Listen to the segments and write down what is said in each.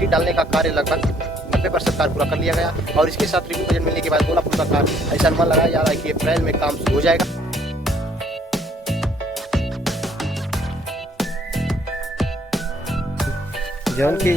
मिट्टी डालने का कार्य लगभग 90% कार्य पूरा कर लिया गया और इसके साथ रिव्यू बजट मिलने के बाद गोला पुल का कार्य ऐसा अनुमान लगाया जा रहा है कि अप्रैल में काम शुरू हो जाएगा। जौन की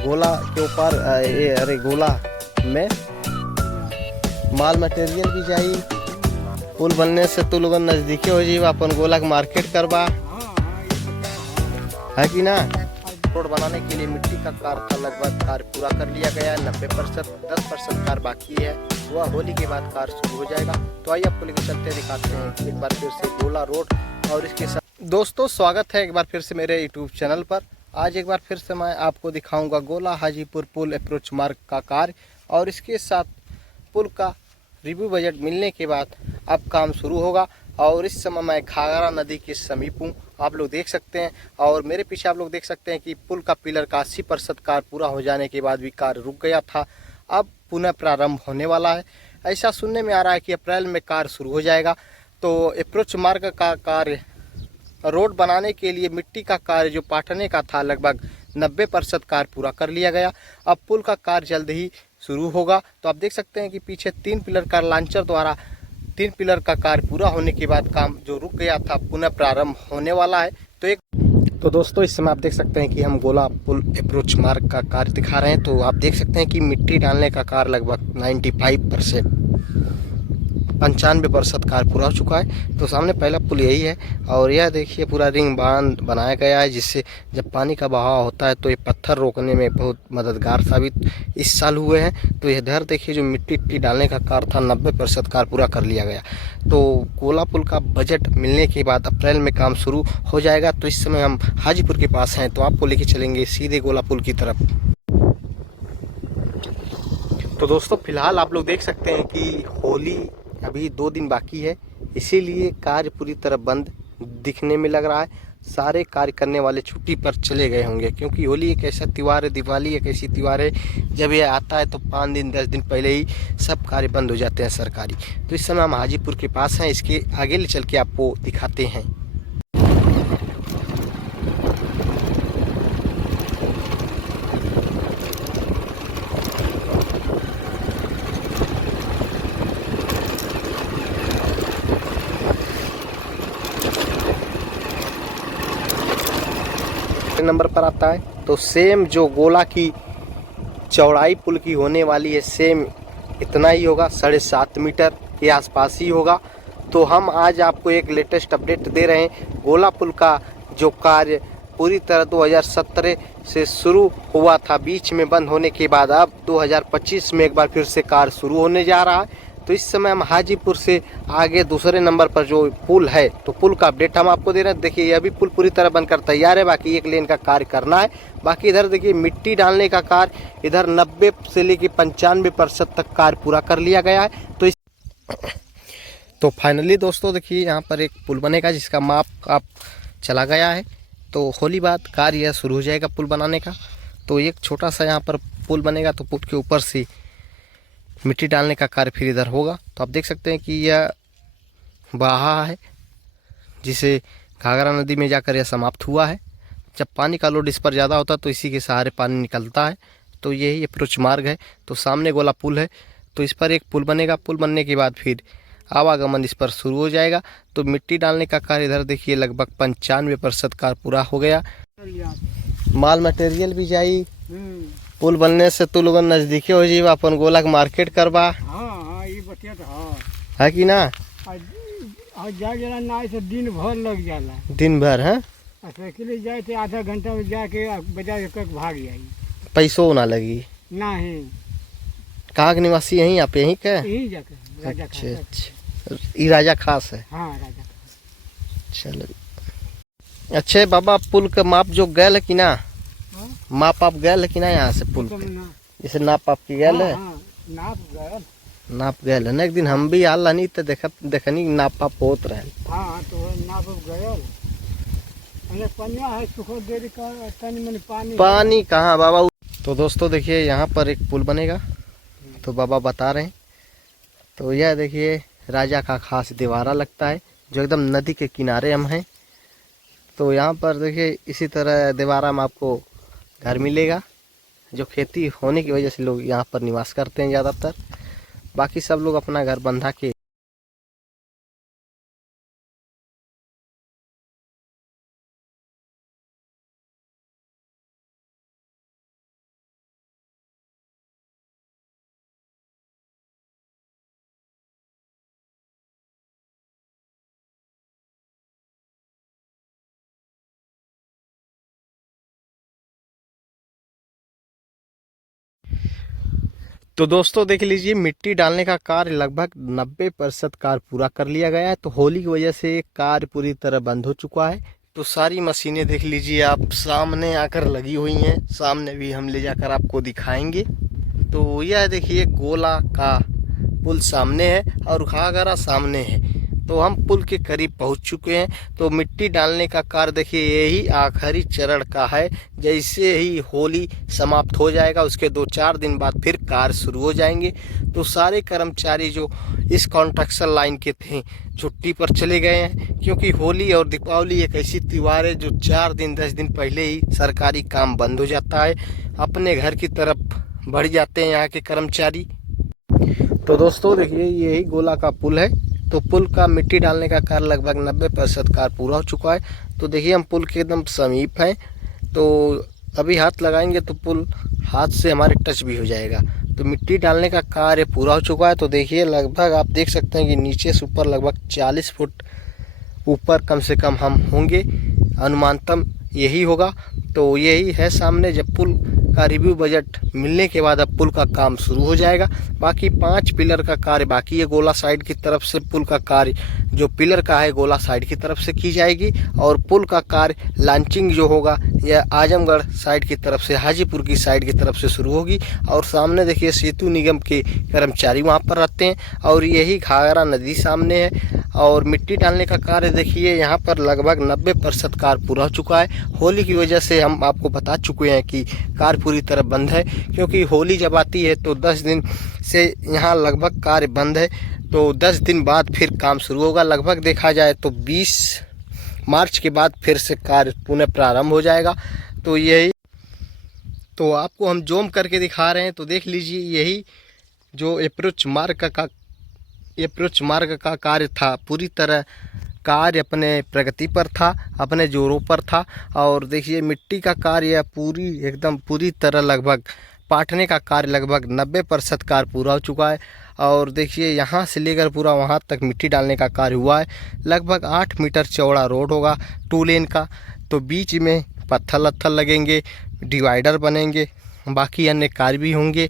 गोला के ऊपर अरे गोला में माल मटेरियल भी चाहिए। पुल बनने से तो लोग नजदीके हो जाए, अपन गोला के मार्केट करवा है कि ना। रोड बनाने के लिए मिट्टी का कार्य था, लगभग कार्य पूरा कर लिया गया है 90%। 10% कार्य बाकी है, वह होली के बाद कार्य शुरू हो जाएगा। तो आइए आपको लेकर चलते दिखाते हैं एक बार फिर से गोला रोड और इसके साथ। दोस्तों स्वागत है एक बार फिर से मेरे यूट्यूब चैनल पर। आज एक बार फिर से मैं आपको दिखाऊंगा गोला हाजीपुर पुल अप्रोच मार्ग का कार्य और इसके साथ पुल का रिव्यू बजट मिलने के बाद अब काम शुरू होगा। और इस समय मैं घाघरा नदी के समीप हूँ, आप लोग देख सकते हैं। और मेरे पीछे आप लोग देख सकते हैं कि पुल का पिलर का 80% कार्य पूरा हो जाने के बाद भी कार्य रुक गया था, अब पुनः प्रारंभ होने वाला है। ऐसा सुनने में आ रहा है कि अप्रैल में कार्य शुरू हो जाएगा। तो अप्रोच मार्ग का कार्य, रोड बनाने के लिए मिट्टी का कार्य जो पाटने का था, लगभग 90% कार्य पूरा कर लिया गया। अब पुल का कार्य जल्द ही शुरू होगा। तो आप देख सकते हैं कि पीछे 3 पिलर का लांचर द्वारा 3 पिलर का कार्य पूरा होने के बाद काम जो रुक गया था पुनः प्रारंभ होने वाला है। तो दोस्तों इस समय आप देख सकते हैं कि हम गोला पुल अप्रोच मार्ग का कार्य दिखा रहे हैं। तो आप देख सकते हैं कि मिट्टी डालने का कार्य लगभग 95% कार्य पूरा हो चुका है। तो सामने पहला पुल यही है और यह देखिए पूरा रिंग बांध बनाया गया है, जिससे जब पानी का बहाव होता है तो ये पत्थर रोकने में बहुत मददगार साबित इस साल हुए हैं। तो इधर देखिए जो मिट्टी डालने का कार्य था 90% कार्य पूरा कर लिया गया। तो गोला पुल का बजट मिलने के बाद अप्रैल में काम शुरू हो जाएगा। तो इस समय हम हाजीपुर के पास हैं, तो आपको लेके चलेंगे सीधे गोला पुल की तरफ। तो दोस्तों फिलहाल आप लोग देख सकते हैं कि होली अभी 2 दिन बाकी है, इसीलिए कार्य पूरी तरह बंद दिखने में लग रहा है। सारे कार्य करने वाले छुट्टी पर चले गए होंगे, क्योंकि होली एक ऐसा त्यौहार है, दिवाली एक ऐसी त्यौहार है, जब ये आता है तो 5 दिन 10 दिन पहले ही सब कार्य बंद हो जाते हैं सरकारी। तो इस समय हम हाजीपुर के पास हैं, इसके आगे ले चल के आपको दिखाते हैं। नंबर पर आता है तो सेम जो गोला की चौड़ाई पुल की होने वाली है, सेम इतना ही होगा, 7.5 मीटर के आसपास ही होगा। तो हम आज आपको एक लेटेस्ट अपडेट दे रहे हैं। गोला पुल का जो कार्य पूरी तरह 2017 से शुरू हुआ था, बीच में बंद होने के बाद अब 2025 में एक बार फिर से कार्य शुरू होने जा रहा है। तो इस समय हम हाजीपुर से आगे दूसरे नंबर पर जो पुल है, तो पुल का अपडेट हम आपको दे रहे हैं। देखिए यह भी पुल पूरी तरह बनकर तैयार है, बाकी एक लेन का कार्य करना है। बाकी इधर देखिए मिट्टी डालने का कार्य इधर 90 से लेकर 95% तक कार्य पूरा कर लिया गया है। तो फाइनली दोस्तों देखिए यहाँ पर एक पुल बनेगा जिसका माप आप चला गया है। तो होली बाद कार्य यह शुरू हो जाएगा पुल बनाने का। तो एक छोटा सा यहाँ पर पुल बनेगा, तो पुल के ऊपर से मिट्टी डालने का कार्य फिर इधर होगा। तो आप देख सकते हैं कि यह बहा है, जिसे घाघरा नदी में जाकर यह समाप्त हुआ है। जब पानी का लोड इस पर ज़्यादा होता है तो इसी के सहारे पानी निकलता है। तो यही अप्रोच मार्ग है। तो सामने गोला पुल है, तो इस पर एक पुल बनेगा। पुल बनने के बाद फिर आवागमन इस पर शुरू हो जाएगा। तो मिट्टी डालने का कार्य इधर देखिए लगभग 95% कार्य पूरा हो गया। माल मटेरियल भी चाहिए, पुल बनने से तो लोग नजदीके हो जाए, अपन गोला के मार्केट करवा है कि ना। दिन भर लग जाला, दिन भर है अकेले जाए थे, आधा घंटा में जाके बाजार तक भाग जाई, पैसों ना लगी। नहीं कहाँ के निवासी यहीं आप यहीं के? यहीं जाकर राजा अच्छा अच्छा, ये राजा खास है। हाँ राजा खास। चलो अच्छे बाबा, पुल का माप जो गैल है कि ना, माप आप गैल है कि ना यहाँ से पुल पे? जैसे नाप आपकी गैल है? नाप गैल है ना। एक दिन हम भी आल नहीं तो देखनी नाप आप होत रहे। हाँ तो नाप गयल पानी कहाँ बाबा। तो दोस्तों देखिए यहाँ पर एक पुल बनेगा, तो बाबा बता रहे हैं। तो यह देखिए राजा का खास दीवारा लगता है, जो एकदम नदी के किनारे हम हैं। तो यहाँ पर देखिए इसी तरह दीवारा में आपको घर मिलेगा, जो खेती होने की वजह से लोग यहाँ पर निवास करते हैं ज़्यादातर। बाकी सब लोग अपना घर बंधा के तो दोस्तों देख लीजिए, मिट्टी डालने का कार्य लगभग 90% कार्य पूरा कर लिया गया है। तो होली की वजह से कार्य पूरी तरह बंद हो चुका है। तो सारी मशीनें देख लीजिए आप सामने आकर लगी हुई हैं, सामने भी हम ले जाकर आपको दिखाएंगे। तो यह देखिए गोला का पुल सामने है और घाघरा सामने है। तो हम पुल के करीब पहुंच चुके हैं। तो मिट्टी डालने का कार्य देखिए यही आखिरी चरण का है। जैसे ही होली समाप्त हो जाएगा उसके 2-4 दिन बाद फिर कार्य शुरू हो जाएंगे। तो सारे कर्मचारी जो इस कंस्ट्रक्शन लाइन के थे छुट्टी पर चले गए हैं, क्योंकि होली और दीपावली एक ऐसी त्यौहार है जो 4 दिन 10 दिन पहले ही सरकारी काम बंद हो जाता है, अपने घर की तरफ बढ़ जाते हैं यहाँ के कर्मचारी। तो दोस्तों देखिए यही गोला का पुल है। तो पुल का मिट्टी डालने का कार्य लगभग 90% कार्य पूरा हो चुका है। तो देखिए हम पुल के एकदम समीप हैं। तो अभी हाथ लगाएंगे तो पुल हाथ से हमारे टच भी हो जाएगा। तो मिट्टी डालने का कार्य पूरा हो चुका है। तो देखिए लगभग आप देख सकते हैं कि नीचे से ऊपर लगभग 40 फुट ऊपर कम से कम हम होंगे, अनुमानतम यही होगा। तो यही है सामने। जब पुल का रिव्यू बजट मिलने के बाद अब पुल का काम शुरू हो जाएगा। बाकी 5 पिलर का कार्य बाकी है गोला साइड की तरफ से। पुल का कार्य जो पिलर का है गोला साइड की तरफ से की जाएगी और पुल का कार्य लॉन्चिंग जो होगा यह आजमगढ़ साइड की तरफ से, हाजीपुर की साइड की तरफ से शुरू होगी। और सामने देखिए सेतु निगम के कर्मचारी वहाँ पर रहते हैं और यही घाघरा नदी सामने है। और मिट्टी डालने का कार्य देखिए यहाँ पर लगभग 90% कार्य पूरा हो चुका है। होली की वजह से हम आपको बता चुके हैं कि कार्य पूरी तरह बंद है, क्योंकि होली जब आती है तो 10 दिन से यहाँ लगभग कार्य बंद है। तो 10 दिन बाद फिर काम शुरू होगा। लगभग देखा जाए तो 20 मार्च के बाद फिर से कार्य पुनः प्रारंभ हो जाएगा। तो यही तो आपको हम जूम करके दिखा रहे हैं। तो देख लीजिए यही जो अप्रोच मार्ग का कार्य था, पूरी तरह कार्य अपने प्रगति पर था, अपने जोरों पर था। और देखिए मिट्टी का कार्य पूरी तरह लगभग पाटने का कार्य लगभग 90% कार्य पूरा हो चुका है। और देखिए यहाँ से लेकर पूरा वहाँ तक मिट्टी डालने का कार्य हुआ है। लगभग 8 मीटर चौड़ा रोड होगा 2 लेन का। तो बीच में पत्थर लगेंगे, डिवाइडर बनेंगे, बाकी अन्य कार्य भी होंगे।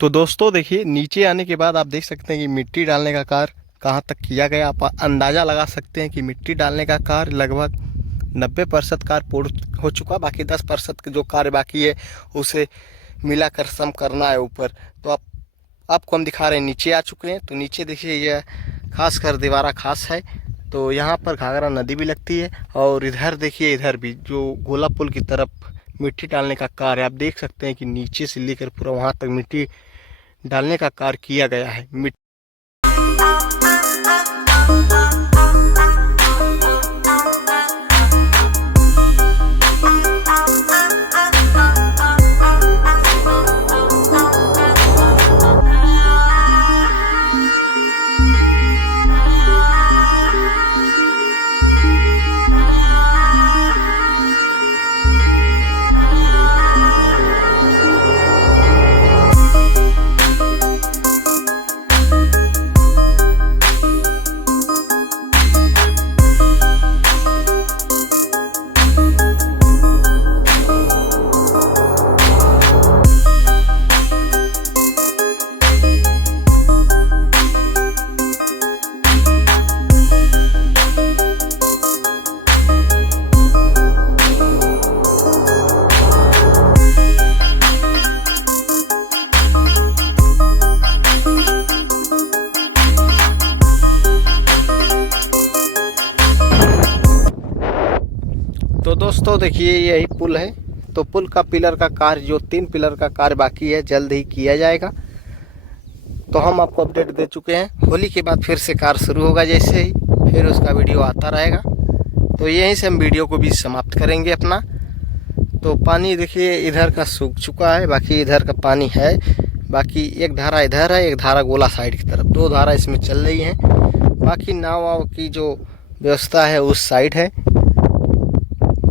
तो दोस्तों देखिए नीचे आने के बाद आप देख सकते हैं कि मिट्टी डालने का कार्य कहाँ तक किया गया। आप अंदाज़ा लगा सकते हैं कि मिट्टी डालने का कार्य लगभग 90% कार्य पूर्ण हो चुका। बाकी 10% जो कार्य बाकी है उसे मिलाकर सम करना है ऊपर। तो आपको हम दिखा रहे हैं नीचे आ चुके हैं। तो नीचे देखिए यह खास कर दीवारा खास है। तो यहाँ पर घाघरा नदी भी लगती है। और इधर देखिए, इधर भी जो गोला पुल की तरफ मिट्टी डालने का कार्य आप देख सकते हैं कि नीचे से लेकर पूरा वहाँ तक मिट्टी डालने का कार्य किया गया है। तो दोस्तों देखिए यही पुल है। तो पुल का पिलर का कार्य जो 3 पिलर का कार्य बाकी है जल्द ही किया जाएगा। तो हम आपको अपडेट दे चुके हैं। होली के बाद फिर से कार्य शुरू होगा, जैसे ही फिर उसका वीडियो आता रहेगा। तो यहीं से हम वीडियो को भी समाप्त करेंगे अपना। तो पानी देखिए इधर का सूख चुका है, बाकी इधर का पानी है। बाकी एक धारा इधर है, एक धारा गोला साइड की तरफ, 2 धारा इसमें चल रही हैं। बाकी नाव वाव की जो व्यवस्था है उस साइड है।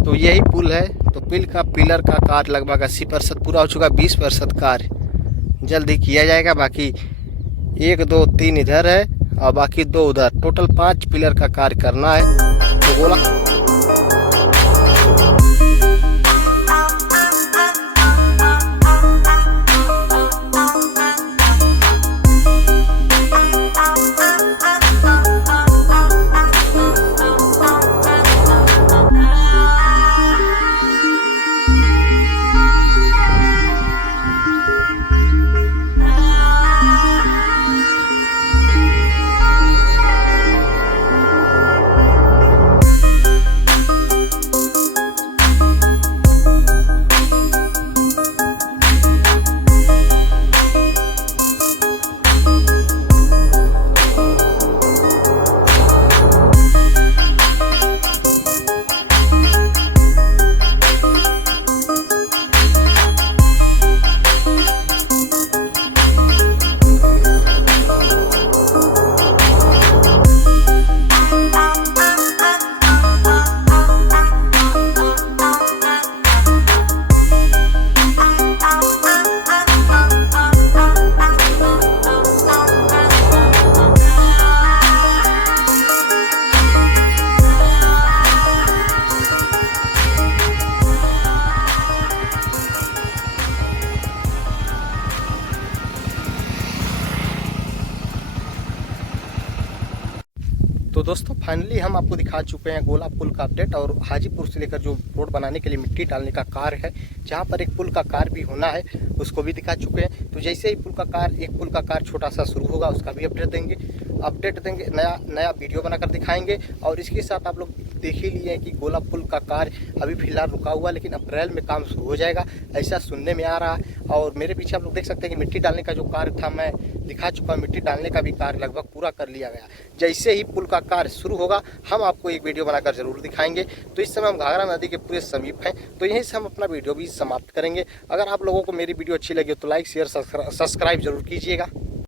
तो यही पुल है। तो पुल का पिलर का कार्य लगभग 80% पूरा हो चुका, 20% कार्य जल्द ही किया जाएगा। बाकी 1 2 3 इधर है और बाकी 2 उधर, टोटल 5 पिलर का कार्य करना है। तो गोला तो दोस्तों फाइनली हम आपको दिखा चुके हैं गोला पुल का अपडेट और हाजीपुर से लेकर जो रोड बनाने के लिए मिट्टी डालने का कार्य है, जहां पर एक पुल का कार्य भी होना है, उसको भी दिखा चुके हैं। तो जैसे ही पुल का कार्य, एक पुल का कार्य छोटा सा शुरू होगा, उसका भी अपडेट देंगे, नया वीडियो बनाकर दिखाएंगे। और इसके साथ आप लोग देख ही लिए हैं कि गोला पुल का कार्य अभी फिलहाल रुका हुआ, लेकिन अप्रैल में काम शुरू हो जाएगा, ऐसा सुनने में आ रहा है। और मेरे पीछे आप लोग देख सकते हैं कि मिट्टी डालने का जो कार्य था मैं दिखा चुका हूँ। मिट्टी डालने का भी कार्य लगभग पूरा कर लिया गया। जैसे ही पुल का कार्य शुरू होगा हम आपको एक वीडियो बनाकर जरूर दिखाएंगे। तो इस समय हम घाघरा नदी के पूरे समीप हैं, तो यहीं से हम अपना वीडियो भी समाप्त करेंगे। अगर आप लोगों को मेरी वीडियो अच्छी लगी तो लाइक शेयर सब्सक्राइब जरूर कीजिएगा।